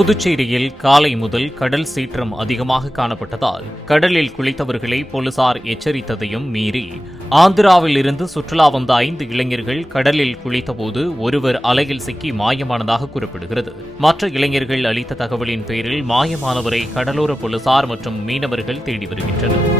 புதுச்சேரியில் காலை முதல் கடல் சீற்றம் அதிகமாக காணப்பட்டதால் கடலில் குளித்தவர்களை போலீசார் எச்சரித்ததையும் மீறி ஆந்திராவில் இருந்து சுற்றுலா வந்த 5 இளைஞர்கள் கடலில் குளித்தபோது ஒருவர் அலையில் சிக்கி மாயமானதாக கூறப்படுகிறது. மற்ற இளைஞர்கள் அளித்த தகவலின் பேரில் மாயமானவரை கடலோர போலீசார் மற்றும் மீனவர்கள் தேடி வருகின்றனர்.